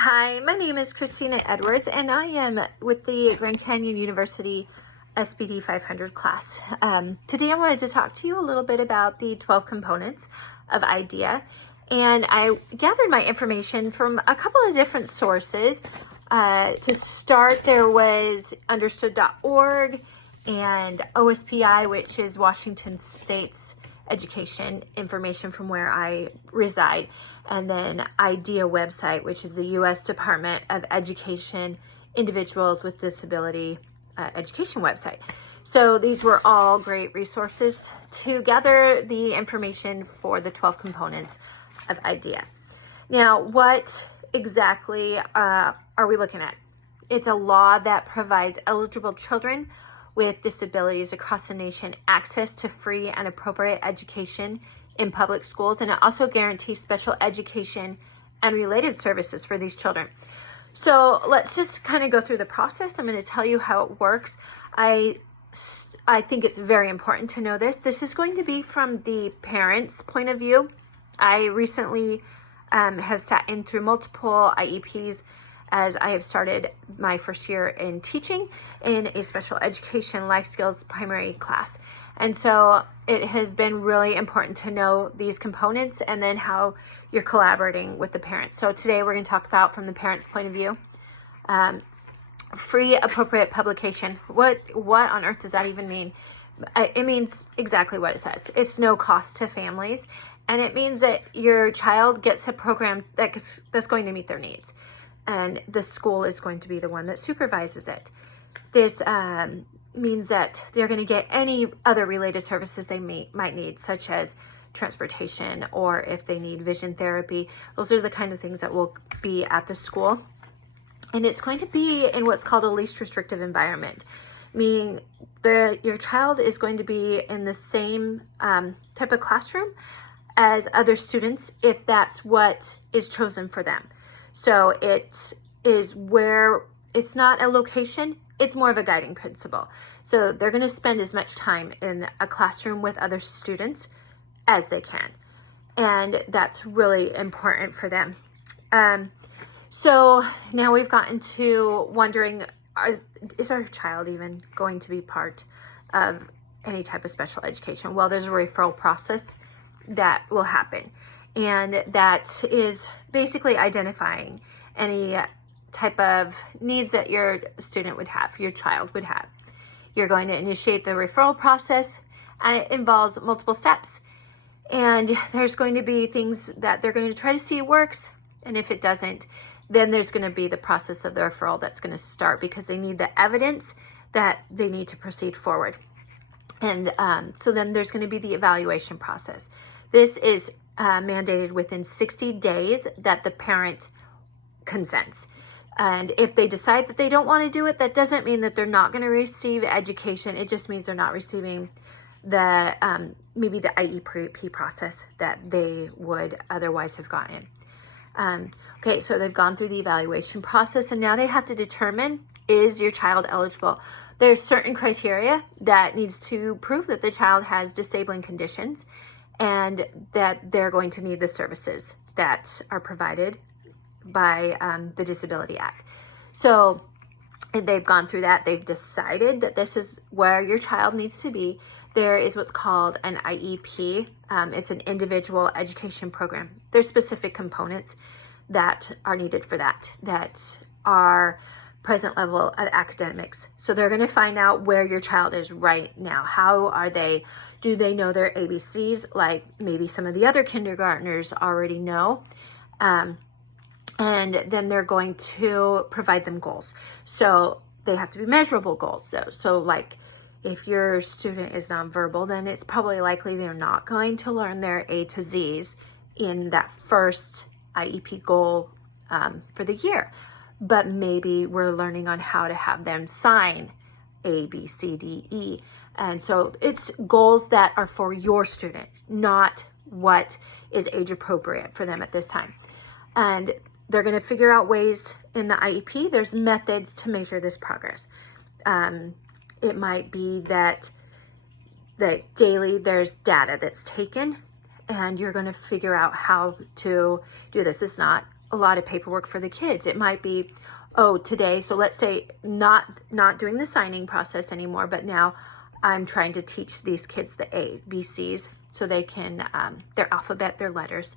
Hi, my name is Christina Edwards, and I am with the Grand Canyon University SPD 500 class. Today I wanted to talk to you a little bit about the 12 components of IDEA, and I gathered my information from a couple of different sources. To start, there was understood.org and OSPI, which is Washington State's education information from where I reside, and then IDEA website, which is the U.S. Department of Education Individuals with Disability Education website. So these were all great resources to gather the information for the 12 components of IDEA. Now, what exactly are we looking at? It's a law that provides eligible children with disabilities across the nation access to free and appropriate education in public schools, and it also guarantees special education and related services for these children. So let's just kind of go through the process. I'm going to tell you how it works. I think it's very important to know this. This is going to be from the parents' point of view. I recently have sat in through multiple IEPs as I have started my first year in teaching in a special education life skills primary class. And so it has been really important to know these components and then how you're collaborating with the parents. So today we're going to talk about from the parents' point of view, free appropriate publication. What on earth does that even mean? It means exactly what it says. It's no cost to families, and it means that your child gets a program that's going to meet their needs, and the school is going to be the one that supervises it. This means that they're going to get any other related services they might need, such as transportation, or if they need vision therapy. Those are the kind of things that will be at the school. And it's going to be in what's called a least restrictive environment, meaning your child is going to be in the same type of classroom as other students if that's what is chosen for them. So it is where it's not a location, it's more of a guiding principle. So they're going to spend as much time in a classroom with other students as they can. And that's really important for them. So now we've gotten to wondering, is our child even going to be part of any type of special education? Well, there's a referral process that will happen. And that is basically identifying any type of needs that your student would have, your child would have. You're going to initiate the referral process, and it involves multiple steps. And there's going to be things that they're going to try to see works, and if it doesn't, then there's going to be the process of the referral that's going to start, because they need the evidence that they need to proceed forward. And so then there's going to be the evaluation process. This is mandated within 60 days that the parent consents. And if they decide that they don't want to do it, that doesn't mean that they're not going to receive education. It just means they're not receiving the maybe the IEP process that they would otherwise have gotten. Okay, so they've gone through the evaluation process, and now they have to determine, is your child eligible? There's certain criteria that needs to prove that the child has disabling conditions and that they're going to need the services that are provided by the Disability Act. So they've gone through that. They've decided that this is where your child needs to be. There is what's called an IEP. It's an individual education program. There's specific components that are needed for that are present level of academics. So they're going to find out where your child is right now. How are they? Do they know their ABCs like maybe some of the other kindergartners already know? And then they're going to provide them goals. So they have to be measurable goals. So like if your student is nonverbal, then it's probably likely they're not going to learn their A to Z's in that first IEP goal for the year. But maybe we're learning on how to have them sign A, B, C, D, E. And so it's goals that are for your student, not what is age appropriate for them at this time. And they're going to figure out ways in the IEP. There's methods to measure this progress. It might be that daily there's data that's taken, and you're going to figure out how to do this. It's not a lot of paperwork for the kids. It might be, oh, today, so let's say not doing the signing process anymore, but now I'm trying to teach these kids the A, B, C's, so they can, their alphabet, their letters,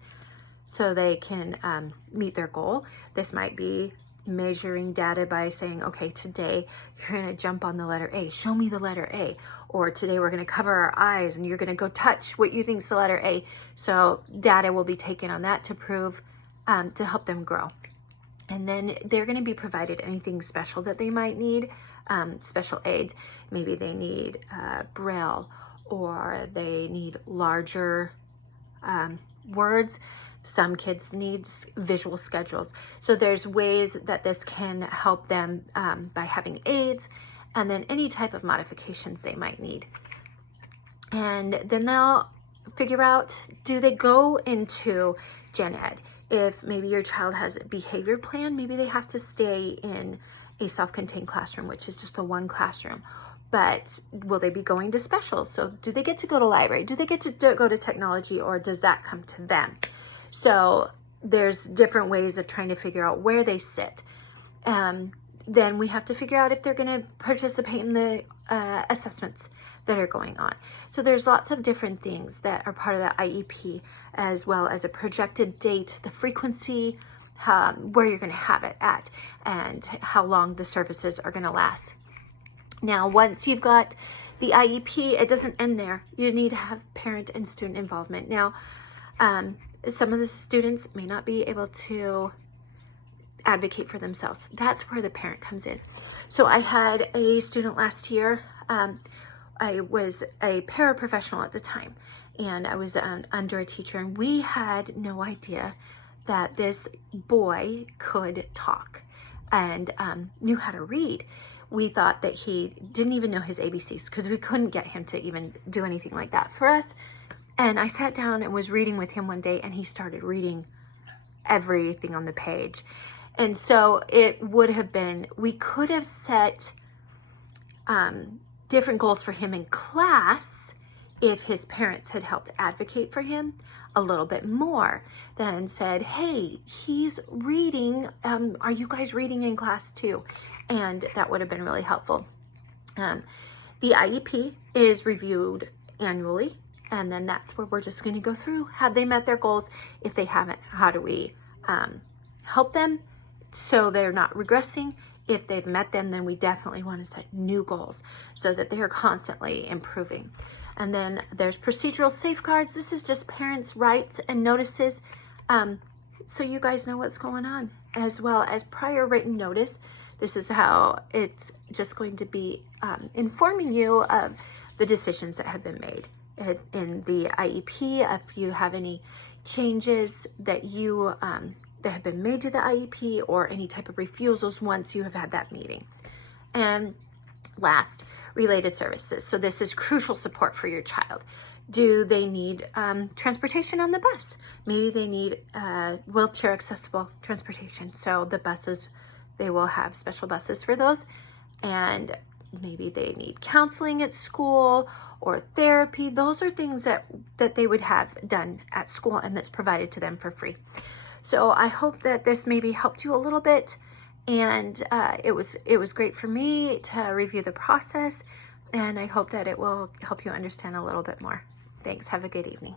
so they can meet their goal. This might be measuring data by saying, okay, today you're going to jump on the letter A, show me the letter A, or today we're going to cover our eyes and you're going to go touch what you think is the letter A. So data will be taken on that to prove, to help them grow. And then they're going to be provided anything special that they might need, special aids. Maybe they need Braille, or they need larger words. Some kids need visual schedules. So there's ways that this can help them by having aids, and then any type of modifications they might need. And then they'll figure out, do they go into gen ed? If maybe your child has a behavior plan, maybe they have to stay in a self-contained classroom, which is just the one classroom. But will they be going to specials? So do they get to go to library? Do they get to go to technology, or does that come to them? So there's different ways of trying to figure out where they sit. Then we have to figure out if they're going to participate in the assessments that are going on. So there's lots of different things that are part of the IEP, as well as a projected date, the frequency, where you're going to have it at, and how long the services are going to last. Now, once you've got the IEP, it doesn't end there. You need to have parent and student involvement. Now, some of the students may not be able to advocate for themselves. That's where the parent comes in. So I had a student last year. I was a paraprofessional at the time, and I was under a teacher, and we had no idea that this boy could talk and knew how to read. We thought that he didn't even know his ABCs, because we couldn't get him to even do anything like that for us. And I sat down and was reading with him one day, and he started reading everything on the page. And so it would have been, we could have set different goals for him in class if his parents had helped advocate for him a little bit more, then said, hey, he's reading, are you guys reading in class too? And that would have been really helpful. The IEP is reviewed annually, and then that's where we're just going to go through. Have they met their goals? If they haven't, how do we help them so they're not regressing? If they've met them, then we definitely want to set new goals so that they are constantly improving. And then there's procedural safeguards. This is just parents' rights and notices, so you guys know what's going on, as well as prior written notice. This is how it's just going to be informing you of the decisions that have been made in the IEP. If you have any changes that you that have been made to the IEP, or any type of refusals once you have had that meeting. And last, related services. So this is crucial support for your child. Do they need transportation on the bus? Maybe they need wheelchair accessible transportation. So the buses, they will have special buses for those. And maybe they need counseling at school or therapy. Those are things that they would have done at school, and that's provided to them for free. So I hope that this maybe helped you a little bit, and it was great for me to review the process, and I hope that it will help you understand a little bit more. Thanks. Have a good evening.